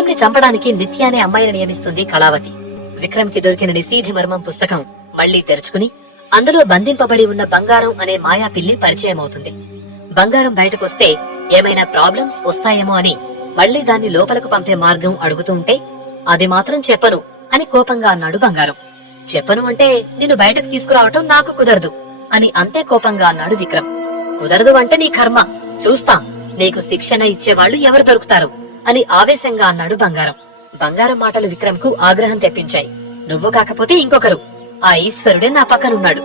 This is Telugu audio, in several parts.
విక్రమ్ ని చంపడానికి నిత్య అనే అమ్మాయిని నియమిస్తుంది కళావతి. విక్రమ్ కి దొరికిన నిశీధి మర్మం పుస్తకం మళ్లీ తెరుచుకుని అందులో బంధింపబడి ఉన్న బంగారం అనే మాయా పిల్లి పరిచయం అవుతుంది. బంగారం బయటకొస్తే ఏమైనా ప్రాబ్లమ్స్ వస్తాయేమో అని మళ్లీ దాన్ని లోపలకు పంపే మార్గం అడుగుతూ ఉంటే అది మాత్రం చెప్పను అని కోపంగా అన్నాడు బంగారం. చెప్పను అంటే నిన్ను బయటకు తీసుకురావటం నాకు కుదరదు అని అంతే కోపంగా అన్నాడు విక్రమ్. కుదరదు అంటే నీ కర్మ, చూస్తా నీకు శిక్షణ ఇచ్చేవాళ్లు ఎవరు దొరుకుతారు అని ఆవేశంగా అన్నాడు బంగారం. బంగారం మాటలు విక్రమ్ కు ఆగ్రహం తెప్పించాయి. నువ్వు కాకపోతే ఇంకొకరు, ఆ ఈశ్వరుడే నా పక్కనున్నాడు,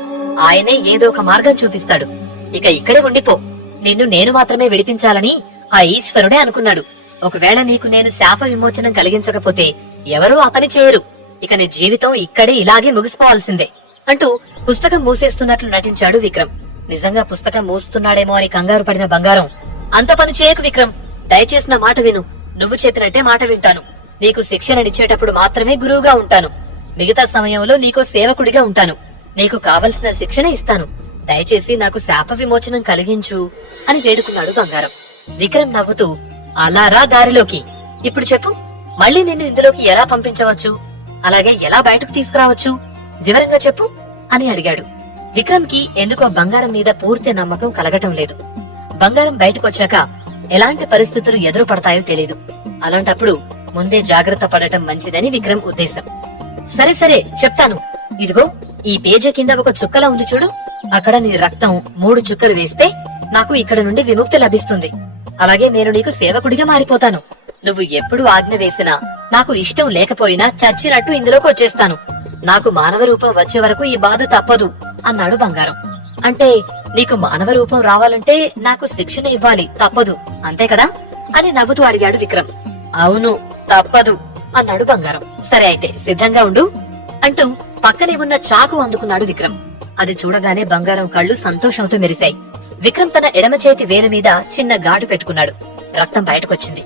ఆయనే ఏదో ఒక మార్గం చూపిస్తాడు. ఇక ఇక్కడే ఉండిపో, నిన్ను నేను మాత్రమే విడిపించాలని ఆ ఈశ్వరుడే అనుకున్నాడు. ఒకవేళ నీకు నేను శాప విమోచనం కలిగించకపోతే ఎవరూ ఆ పని చేయరు. ఇక నీ జీవితం ఇక్కడే ఇలాగే ముగిసిపోవాల్సిందే అంటూ పుస్తకం మూసేస్తున్నట్లు నటించాడు విక్రమ్. నిజంగా పుస్తకం మూస్తున్నాడేమో అని కంగారు పడిన బంగారం, అంత పని చేయకు విక్రమ్, దయచేసి నా మాట విను. నువ్వు చెప్పినట్టే మాట వింటాను. నీకు శిక్షణనిచ్చేటప్పుడు మాత్రమే గురువుగా ఉంటాను, మిగతా సమయంలో నీకో సేవకుడిగా ఉంటాను. నీకు కావలసిన శిక్షణ ఇస్తాను, దయచేసి నాకు శాప విమోచనం కలిగించు అని వేడుకున్నాడు బంగారం. విక్రమ్ నవ్వుతూ, అలారా దారిలోకి, ఇప్పుడు చెప్పు, మళ్ళీ నిన్ను ఇందులోకి ఎలా పంపించవచ్చు, అలాగే ఎలా బయటకు తీసుకురావచ్చు, వివరంగా చెప్పు అని అడిగాడు. విక్రమ్ కి ఎందుకో బంగారం మీద పూర్తి నమ్మకం కలగటం లేదు. బంగారం బయటకొచ్చాక ఎలాంటి పరిస్థితులు ఎదురు పడతాయో తెలీదు. అలాంటప్పుడు ముందే జాగ్రత్త పడటం మంచిదని విక్రమ్ ఉద్దేశం. సరే సరే చెప్తాను, ఇదిగో ఈ పేజీ కింద ఒక చుక్కలా ఉంది చూడు, అక్కడ నీ రక్తం 3 చుక్కలు వేస్తే నాకు ఇక్కడ నుండి విముక్తి లభిస్తుంది. అలాగే నేను నీకు సేవకుడిగా మారిపోతాను. నువ్వు ఎప్పుడు ఆజ్ఞ వేసినా నాకు ఇష్టం లేకపోయినా చచ్చినట్టు ఇందులోకి వచ్చేస్తాను. నాకు మానవ రూపం వచ్చే వరకు ఈ బాధ తప్పదు అన్నాడు బంగారం. అంటే నీకు మానవ రూపం రావాలంటే నాకు శిక్షణ ఇవ్వాలి, తప్పదు అంతే కదా అని నవ్వుతూ అడిగాడు విక్రమ్. అవును తప్పదు అన్నాడు బంగారం. సరే అయితే సిద్ధంగా ఉండు అంటూ పక్కనే ఉన్న చాకు అందుకున్నాడు విక్రమ్. అది చూడగానే బంగారం కళ్ళు సంతోషంతో మెరిశాయి. విక్రమ్ తన ఎడమ చేతి వేలు మీద చిన్న ఘాటు పెట్టుకున్నాడు. రక్తం బయటకొచ్చింది.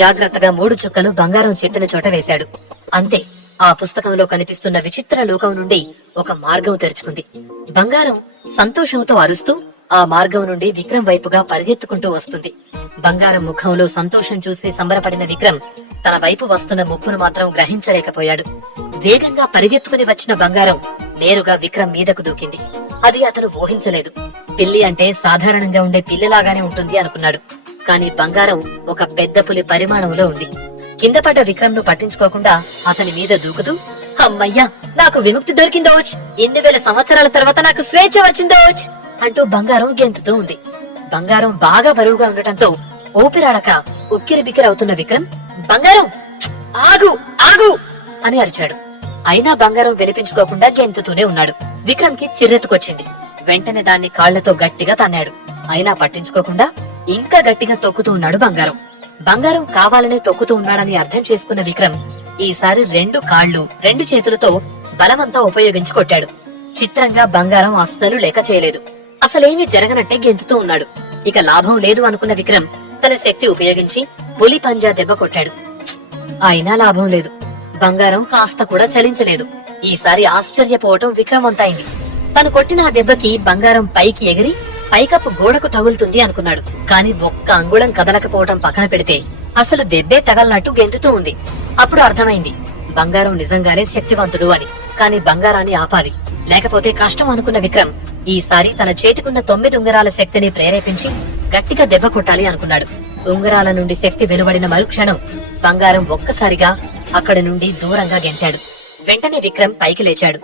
జాగ్రత్తగా 3 చుక్కలు బంగారం చెప్పిన చోట వేశాడు. అంతే, ఆ పుస్తకంలో కనిపిస్తున్న విచిత్ర లోకం నుండి ఒక మార్గం తెరుచుకుంది. బంగారం సంతోషంతో అరుస్తూ ఆ మార్గం నుండి విక్రమ్ వైపుగా పరిగెత్తుకుంటూ వస్తుంది. బంగారం ముఖంలో సంతోషం చూసి సంబరపడిన విక్రమ్ తన వైపు వస్తున్న ముప్పును మాత్రం గ్రహించలేకపోయాడు. వేగంగా పరిగెత్తుకుని వచ్చిన బంగారం నేరుగా విక్రమ్ మీదకు దూకింది. అది అతను ఊహించలేదు. పిల్లి అంటే సాధారణంగా ఉండే పిల్లిలాగానే ఉంటుంది అనుకున్నాడు. కాని బంగారం ఒక పెద్ద పులి పరిమాణంలో ఉంది. కింద పడ్డ విక్రమ్ ను పట్టించుకోకుండా అతని మీద దూకుతూ, అమ్మయ్యా నాకు విముక్తి దొరికిందోచ్, ఎన్ని వేల సంవత్సరాల తర్వాత నాకు స్వేచ్ఛ వచ్చిందోచ్ అంటూ బంగారం గెంతుతూ ఉంది. బంగారం బాగా బరువుగా ఉండటంతో ఊపిరాడక ఉక్కిరి బిక్కిరవుతున్న విక్రమ్, బంగారం ఆగు ఆగు అని అరిచాడు. అయినా బంగారం వినిపించుకోకుండా గెంతుతూనే ఉన్నాడు. విక్రమ్ కి చిర్రెత్తుకొచ్చింది. వెంటనే దాన్ని కాళ్లతో గట్టిగా తన్నాడు. అయినా పట్టించుకోకుండా ఇంకా గట్టిగా తొక్కుతూ ఉన్నాడు బంగారం. బంగారం కావాలనే తొక్కుతూ ఉన్నాడని అర్థం చేసుకున్న విక్రమ్ ఈసారి 2 కాళ్లు 2 చేతులతో బలమంతా ఉపయోగించి కొట్టాడు. చిత్రంగా బంగారం అస్సలు లెక్క చేయలేదు. అసలేమీ జరగనట్టే గెంతుతూ ఉన్నాడు. ఇక లాభం లేదు అనుకున్న విక్రమ్ తన శక్తి ఉపయోగించి పులి పంజా దెబ్బ కొట్టాడు. అయినా లాభం లేదు. బంగారం కాస్త కూడా చలించలేదు. ఈసారి ఆశ్చర్యపోవటం విక్రమ్ వంతైంది. తను కొట్టిన ఆ దెబ్బకి బంగారం పైకి ఎగిరి పైకప్పు గోడకు తగులుతుంది అనుకున్నాడు. కాని ఒక్క అంగుళం కదలకపోవటం పక్కన పెడితే అసలు దెబ్బే తగలనట్టు గెంతుతూ ఉంది. అప్పుడు అర్థమైంది బంగారం నిజంగానే శక్తివంతుడు అని. కాని బంగారాన్ని ఆపాలి, లేకపోతే కష్టం అనుకున్న విక్రమ్ ఈసారి తన చేతికున్న 9 ఉంగరాల శక్తిని ప్రేరేపించి గట్టిగా దెబ్బ కొట్టాలి అనుకున్నాడు. ఉంగరాల నుండి శక్తి వెలువడిన మరుక్షణం బంగారం ఒక్కసారిగా అక్కడి నుండి దూరంగా గెంతాడు. వెంటనే విక్రమ్ పైకి లేచాడు.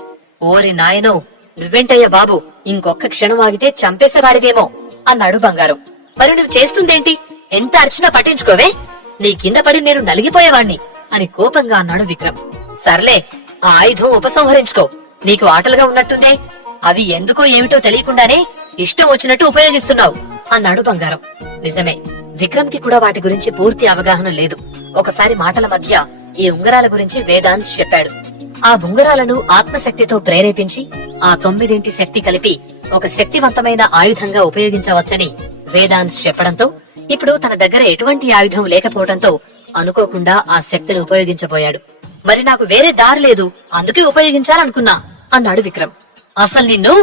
ఓరి నాయనో, నువ్వెంటయ్యా బాబు, ఇంకొక్క క్షణం ఆగితే చంపేసేవాడివేమో అన్నాడు బంగారం. మరి నువ్వు చేస్తుందేంటి, ఎంత అర్చినా పట్టించుకోవే, నీ కింద పడి నేను నలిగిపోయేవాణ్ణి అని కోపంగా అన్నాడు విక్రమ్. సర్లే, ఆ ఆయుధం ఉపసంహరించుకో, నీకు ఆటలుగా ఉన్నట్టుందే, అవి ఎందుకో ఏమిటో తెలియకుండానే ఇష్టం వచ్చినట్టు ఉపయోగిస్తున్నావు అన్నాడు బంగారం. నిజమే, విక్రమ్ కి కూడా వాటి గురించి పూర్తి అవగాహన లేదు. ఒకసారి మాటల మధ్య ఈ ఉంగరాల గురించి వేదాంశ్ చెప్పాడు. ఆ ఉంగరాలను ఆత్మశక్తితో ప్రేరేపించి ఆ 9 శక్తి కలిపి ఒక శక్తివంతమైన ఆయుధంగా ఉపయోగించవచ్చని వేదాంశ్ చెప్పడంతో ఇప్పుడు తన దగ్గర ఎటువంటి ఆయుధం లేకపోవడంతో అనుకోకుండా ఆ శక్తిని ఉపయోగించబోయాడు. మరి నాకు వేరే దారి లేదు, అందుకే ఉపయోగించాలనుకున్నా అన్నాడు విక్రమ్. అసలు నిన్ను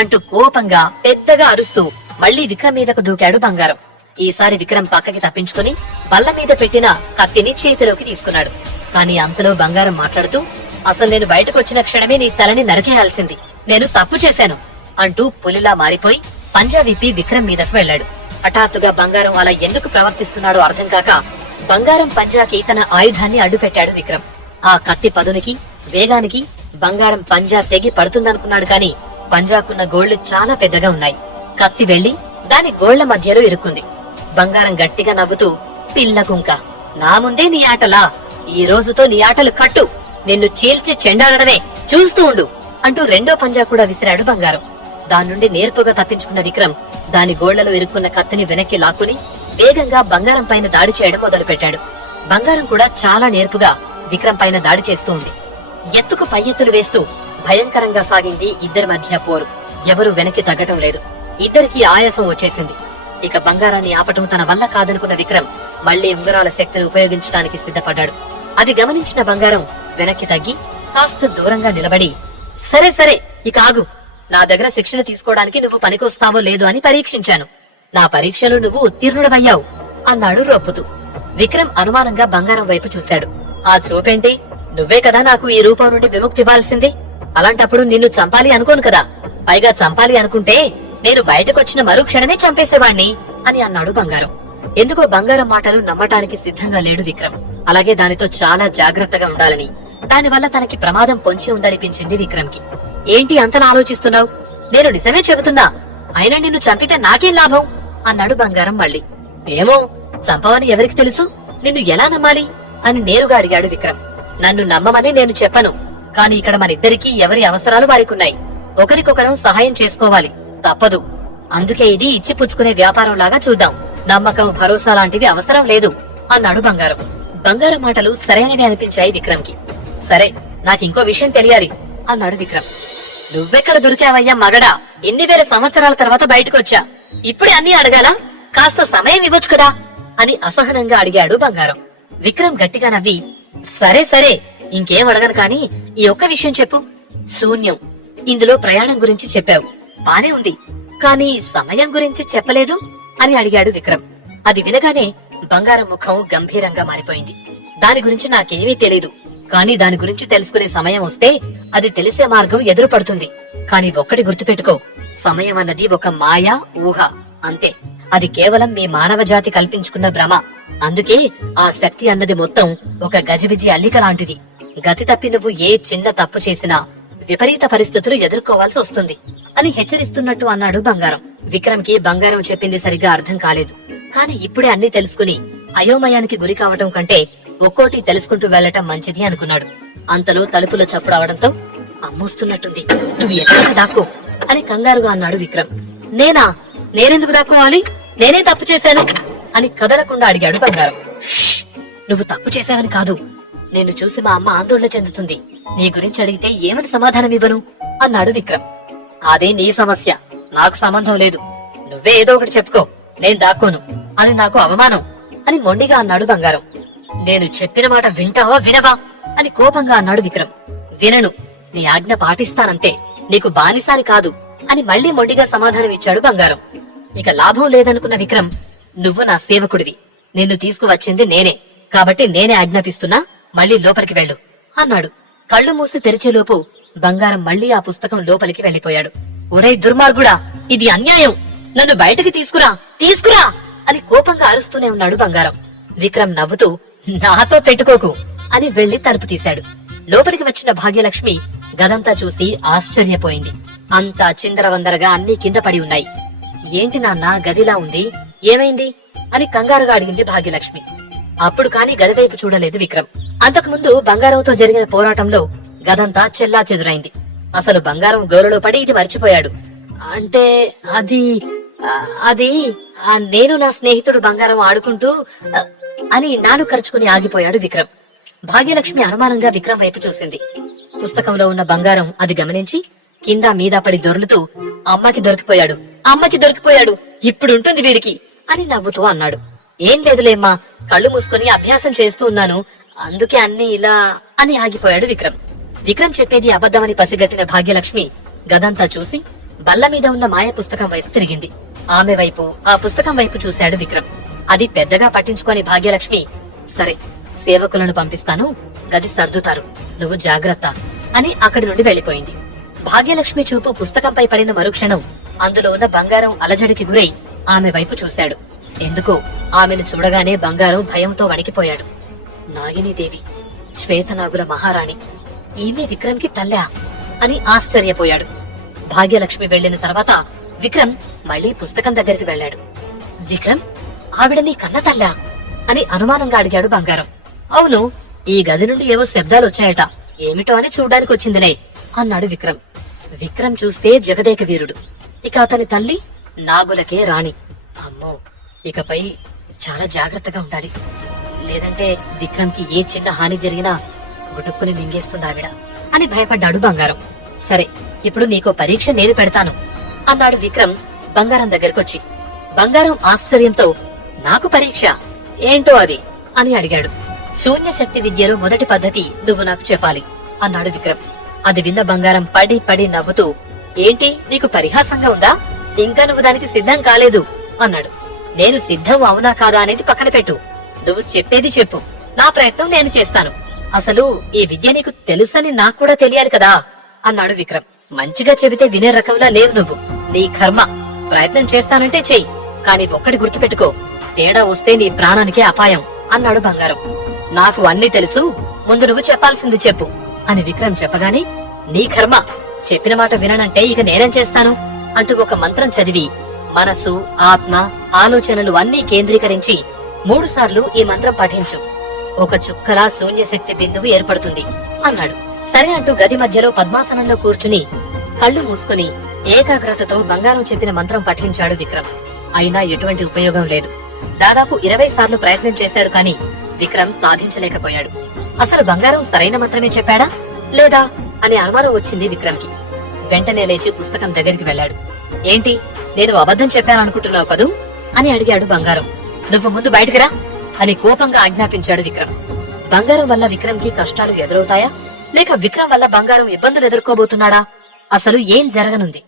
అంటూ కోపంగా పెద్దగా అరుస్తూ మళ్లీ విక్రమ్ మీదకు దూకాడు బంగారం. ఈసారి విక్రమ్ పక్కకి తప్పించుకుని బల్ల మీద పెట్టిన కత్తిని చేతిలోకి తీసుకున్నాడు. కాని అంతలో బంగారం మాట్లాడుతూ, అసలు నేను బయటకు వచ్చిన క్షణమే నీ తలని నరికేయాల్సింది, నేను తప్పు చేశాను అంటూ పులిలా మారిపోయి పంజా విప్పి విక్రమ్ మీదకు వెళ్లాడు. హఠాత్తుగా బంగారం అలా ఎందుకు ప్రవర్తిస్తున్నాడో అర్థం కాక బంగారం పంజాకి తన ఆయుధాన్ని అడ్డుపెట్టాడు విక్రమ్. ఆ కత్తి పదునికి వేగానికి బంగారం పంజా తెగి పడుతుందనుకున్నాడు కాని పంజాకున్న గోళ్లు చాలా పెద్దగా ఉన్నాయి. కత్తి వెళ్లి దాని గోళ్ల మధ్యలో ఇరుక్కుంది. బంగారం గట్టిగా నవ్వుతూ, పిల్ల కుంక, నా ముందే నీ ఆటలా, ఈ రోజుతో నీ ఆటలు కట్టు, నిన్ను చీల్చి చెండాడమే, చూస్తూ ఉండు అంటూ రెండో పంజా కూడా విసిరాడు బంగారం. దాని నుండి నేర్పుగా తప్పించుకున్న విక్రమ్ దాని గోళ్లలో ఇరుక్కున్న కత్తిని వెనక్కి లాక్కుని వేగంగా బంగారం పైన దాడి చేయడం మొదలుపెట్టాడు. బంగారం కూడా చాలా నేర్పుగా విక్రమ్ పైన దాడి చేస్తూ ఉంది. ఎత్తుకు పై ఎత్తులు వేస్తూ భయంకరంగా సాగింది ఇద్దరి మధ్య పోరు. ఎవరూ వెనక్కి తగ్గటం లేదు. ఇద్దరికీ ఆయాసం వచ్చేసింది. ఇక బంగారాన్ని ఆపటం తన వల్ల కాదనుకున్న విక్రమ్ మళ్లీ ఉంగరాల శక్తిని ఉపయోగించడానికి సిద్ధపడ్డాడు. అది గమనించిన బంగారం వెనక్కి తగ్గి కాస్త దూరంగా నిలబడి, సరే సరే ఇక ఆగు, నా దగ్గర శిక్షణ తీసుకోవడానికి నువ్వు పనికొస్తావో లేదో అని పరీక్షించాను, నా పరీక్షలో నువ్వు ఉత్తీర్ణుడవయ్యావు అన్నాడు రొప్పుతూ. విక్రమ్ అనుమానంగా బంగారం వైపు చూశాడు. ఆ చూపేంటి, నువ్వే కదా నాకు ఈ రూపం నుండి విముక్తివ్వాల్సింది, అలాంటప్పుడు నిన్ను చంపాలి అనుకోను కదా, పైగా చంపాలి అనుకుంటే నేను బయటకొచ్చిన మరుక్షణమే చంపేసేవాణ్ణి అని అన్నాడు బంగారం. ఎందుకో బంగారం మాటలు నమ్మటానికి సిద్ధంగా లేడు విక్రమ్. అలాగే దానితో చాలా జాగ్రత్తగా ఉండాలని, దానివల్ల తనకి ప్రమాదం పొంచి ఉందనిపించింది విక్రమ్ కి. ఏంటి అంతలా ఆలోచిస్తున్నావు, నేను నిజమే చెబుతున్నా, అయినా నిన్ను చంపితే నాకేం లాభం అన్నాడు బంగారం మళ్ళీ. ఏమో, చంపవని ఎవరికి తెలుసు, నిన్ను ఎలా నమ్మాలి అని నేరుగా అడిగాడు విక్రమ్. నన్ను నమ్మమని నేను చెప్పను, కాని ఇక్కడ మనిద్దరికీ ఎవరి అవసరాలు వారికున్నాయి, ఒకరికొకరం సహాయం చేసుకోవాలి, తప్పదు, అందుకే ఇది ఇచ్చిపుచ్చుకునే వ్యాపారం లాగా చూద్దాం, నమ్మకం భరోసా లాంటివి అవసరం లేదు అన్నాడు బంగారం. బంగారం మాటలు సరైనవి అనిపించాయి విక్రమ్ కి. సరే, నాకింకో విషయం తెలియాలి అన్నాడు విక్రమ్. నువ్వెక్కడ దొరికావయ్యా మగడా, ఇన్ని వేల సంవత్సరాల తర్వాత బయటకొచ్చా, ఇప్పుడే అన్ని అడగాలా, కాస్త సమయం ఇవ్వచ్చు కదా అని అసహనంగా అడిగాడు బంగారం. విక్రమ్ గట్టిగా నవ్వి, సరే సరే ఇంకేం అడగను కాని ఈ ఒక్క విషయం చెప్పు. శూన్యం, ఇందులో ప్రయాణం గురించి చెప్పావు, బానే ఉంది, కానీ సమయం గురించి చెప్పలేదు అని అడిగాడు విక్రమ్. అది వినగానే బంగారం ముఖం గంభీరంగా మారిపోయింది. దాని గురించి నాకేమీ తెలీదు, కానీ దాని గురించి తెలుసుకునే సమయం వస్తే అది తెలిసే మార్గం ఎదురు పడుతుంది. కాని ఒక్కటి గుర్తుపెట్టుకో, సమయం అన్నది ఒక మాయా ఊహ అంతే, అది కేవలం మీ మానవ జాతి కల్పించుకున్న భ్రమ. అందుకే ఆ శక్తి అన్నది మొత్తం ఒక గజిబిజి అల్లిక లాంటిది. గతి తప్పి నువ్వు ఏ చిన్న తప్పు చేసినా విపరీత పరిస్థితులు ఎదుర్కోవాల్సి వస్తుంది అని హెచ్చరిస్తున్నట్టు అన్నాడు బంగారం. విక్రమ్ కి బంగారం చెప్పింది సరిగ్గా అర్థం కాలేదు. కాని ఇప్పుడే అన్ని తెలుసుకుని అయోమయానికి గురి కావటం కంటే ఒక్కోటి తెలుసుకుంటూ వెళ్లటం మంచిది అనుకున్నాడు. అంతలో తలుపులో చప్పుడు అవడంతో, అమ్మొస్తున్నట్టుంది, నువ్వు ఎక్కడ దాక్కో అని కంగారుగా అన్నాడు విక్రమ్. నేనెందుకు దాక్కోవాలి, నేనే తప్పు చేశాను అని కదలకుండా అడిగాడు బంగారం. నువ్వు తప్పు చేశావని కాదు, నిన్ను చూసి మా అమ్మ ఆందోళన చెందుతుంది, నీ గురించి అడిగితే ఏమని సమాధానం ఇవ్వను అన్నాడు విక్రమ్. అదే నీ సమస్య, నాకు సంబంధం లేదు, నువ్వే ఏదో ఒకటి చెప్పుకో, నేను దాక్కోను, అది నాకు అవమానం అని మొండిగా అన్నాడు బంగారం. నేను చెప్పిన మాట వింటావా వినవా అని కోపంగా అన్నాడు విక్రమ్. వినను, నీ ఆజ్ఞ పాటిస్తానంతే, నీకు బానిసాని కాదు అని మళ్లీ మొండిగా సమాధానం ఇచ్చాడు బంగారం. ఇక లాభం లేదనుకున్న విక్రమ్, నువ్వు నా సేవకుడివి, నిన్ను తీసుకువచ్చింది నేనే, కాబట్టి నేనే ఆజ్ఞాపిస్తున్నా, మళ్లీ లోపలికి వెళ్ళు అన్నాడు. కళ్ళు మూసి తెరిచేలోపు బంగారం మళ్లీ ఆ పుస్తకం లోపలికి వెళ్లిపోయాడు. ఒరే దుర్మార్గుడా, ఇది అన్యాయం, నన్ను బయటకి తీసుకురా అని కోపంగా అరుస్తూనే ఉన్నాడు బంగారం. విక్రమ్ నవ్వుతూ, నాతో పెట్టుకోకు అని వెళ్లి తలుపు తీశాడు. లోపలికి వచ్చిన భాగ్యలక్ష్మి గదంతా చూసి ఆశ్చర్యపోయింది. అంతా చిందరవందరగా అన్నీ కింద పడి ఉన్నాయి. ఏంటి నాన్న గదిలా ఉంది, ఏమైంది అని కంగారుగా అడిగింది భాగ్యలక్ష్మి. అప్పుడు కాని గదివైపు చూడలేదు విక్రమ్. అంతకుముందు బంగారంతో జరిగిన పోరాటంలో గదంతా చెల్లా చెదురైంది. అసలు బంగారం గోరలో పడి ఇది మర్చిపోయాడు. అంటే అది నేను నా స్నేహితుడు బంగారం ఆడుకుంటూ అని నాను ఖర్చుకుని ఆగిపోయాడు విక్రమ్. భాగ్యలక్ష్మి అనుమానంగా విక్రమ్ వైపు చూసింది. పుస్తకంలో ఉన్న బంగారం అది గమనించి కింద మీద పడి దొర్లుతూ, అమ్మకి దొరికిపోయాడు, ఇప్పుడుంటుంది వీడికి అని నవ్వుతూ అన్నాడు. ఏం లేదులేమ్మా, కళ్ళు మూసుకుని అభ్యాసం చేస్తూ ఉన్నాను, అందుకే అన్ని ఇలా అని ఆగిపోయాడు విక్రమ్. విక్రమ్ చెప్పేది అబద్ధమని పసిగట్టిన భాగ్యలక్ష్మి గదంతా చూసి బల్ల మీద ఉన్న మాయ పుస్తకం వైపు తిరిగింది. ఆమె వైపు ఆ పుస్తకం వైపు చూశాడు విక్రమ్. అది పెద్దగా పట్టించుకొని భాగ్యలక్ష్మి, సరే సేవకులను పంపిస్తాను, గది సర్దుతారు, నువ్వు జాగ్రత్త అని అక్కడి నుండి వెళ్లిపోయింది. భాగ్యలక్ష్మి చూపు పుస్తకంపై పడిన మరుక్షణం అందులో ఉన్న బంగారం అలజడికి గురై ఆమె వైపు చూశాడు. ఎందుకో ఆమెను చూడగానే బంగారం భయంతో వణికిపోయాడు. నాగినీదేవి, శ్వేతనాగుల మహారాణి, ఈమె విక్రమ్కి తల్లా అని ఆశ్చర్యపోయాడు. భాగ్యలక్ష్మి వెళ్లిన తర్వాత విక్రమ్ మళ్లీ పుస్తకం దగ్గరికి వెళ్లాడు. విక్రమ్, ఆవిడ నీ కన్న తల్లా అని అనుమానంగా అడిగాడు బంగారం. అవును, ఈ గది నుండి ఏవో శబ్దాలు వచ్చాయట, ఏమిటో అని చూడ్డానికి వచ్చిందిలే అన్నాడు విక్రమ్. విక్రమ్ చూస్తే జగదేక వీరుడు, ఇక అతని తల్లి నాగులకే రాణి. అమ్మో, ఇకపై చాలా జాగ్రత్తగా ఉండాలి, లేదంటే విక్రమ్ కి ఏ చిన్న హాని జరిగినా గుటుక్కుని మింగేస్తుంది ఆవిడ అని భయపడ్డాడు బంగారం. సరే, ఇప్పుడు నీకో పరీక్ష నేను పెడతాను అన్నాడు విక్రమ్ బంగారం దగ్గరకొచ్చి. బంగారం ఆశ్చర్యంతో, నాకు పరీక్ష? ఏంటో అది అని అడిగాడు. శూన్య శక్తి విద్యలో మొదటి పద్ధతి నువ్వు నాకు చెప్పాలి అన్నాడు విక్రమ్. అది విన్న బంగారం పడి పడి నవ్వుతూ, ఏంటి నీకు పరిహాసంగా ఉందా? ఇంకా నువ్వు దానికి సిద్ధం కాలేదు అన్నాడు. నేను సిద్ధం అవునా కాదా అనేది పక్కన పెట్టు, నువ్వు చెప్పేది చెప్పు, నా ప్రయత్నం నేను చేస్తాను. అసలు ఈ విద్య నీకు తెలుసని నాకు కూడా తెలియాలి కదా అన్నాడు విక్రమ్. మంచిగా చెబితే వినే రకంలా లేవు నువ్వు, నీ కర్మ. ప్రయత్నం చేస్తానంటే చెయ్యి, కాని ఒక్కటి గుర్తుపెట్టుకో, తేడా వస్తే నీ ప్రాణానికే అపాయం అన్నాడు బంగారం. నాకు అన్నీ తెలుసు, ముందు నువ్వు చెప్పాల్సింది చెప్పు అని విక్రమ్ చెప్పగానే, నీ కర్మ, చెప్పిన మాట విననంటే ఇక నేనేం చేస్తాను అంటూ ఒక మంత్రం చదివి మనసు, ఆత్మ, ఆలోచనలు అన్నీ కేంద్రీకరించి 3 సార్లు ఈ మంత్రం పఠించు, ఒక చుక్కలా శూన్యశక్తి బిందువు ఏర్పడుతుంది అన్నాడు. సరే అంటూ గది మధ్యలో పద్మాసనంలో కూర్చుని కళ్ళు మూసుకుని ఏకాగ్రతతో బంగారం చెప్పిన మంత్రం పఠించాడు విక్రమ్. అయినా ఎటువంటి ఉపయోగం లేదు. దాదాపు 20 సార్లు ప్రయత్నం చేశాడు కాని విక్రమ్ సాధించలేకపోయాడు. అసలు బంగారం సరైన మంత్రమే చెప్పాడా లేదా అనే అనుమానం వచ్చింది విక్రమ్ కి. వెంటనే లేచి పుస్తకం దగ్గరికి వెళ్లాడు. ఏంటి, నేను అబద్ధం చెప్పాననుకుంటున్నావు కదూ అని అడిగాడు బంగారం. నువ్వు ముందు బయటికి రా అని కోపంగా ఆజ్ఞాపించాడు విక్రమ్. బంగారం వల్ల విక్రమ్ కి కష్టాలు ఎదురవుతాయా, లేక విక్రమ్ వల్ల బంగారం ఇబ్బందులు ఎదుర్కోబోతున్నాడా? అసలు ఏం జరగనుంది?